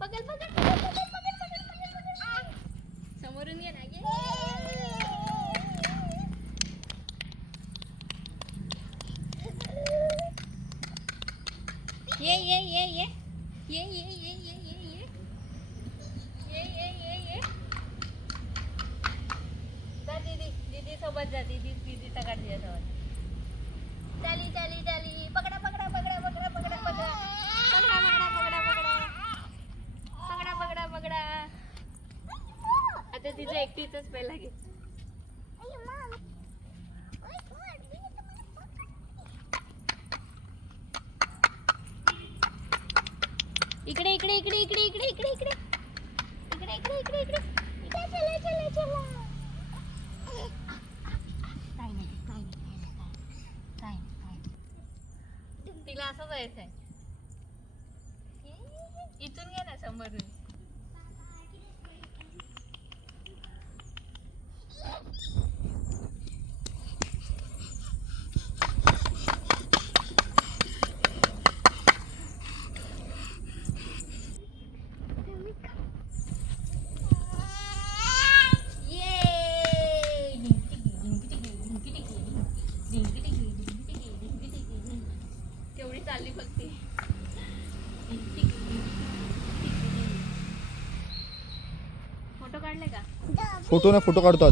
पकड पकड पकड पकड पकड पकड पकड. समोरून ये ना. ये ये ये ये ये ये ये ये ये ये ये ये ये ये. जा दीदी दीदी सोबत जा. दीदीचा काढ सोबत. चाली चाली चाली. पकडा पकडा पकडा पकडा पकडा पकडा पकडा पकडा पकडा पकडा पकडा पकडा पकडा. आता तिचं एकटीच पहिला घे. इकडे इकडे इकडे इकडे इकडे इकडे इकडे इकडे इकडे इकडे इकडे इकडे. चला चला चला. काय नाही काय नाही काय नाही. तिला असं जायचंय. इथून घे ना समोरून. केवढी चालली फक्त. फोटो काढले का? फोटो ना फोटो काढतो.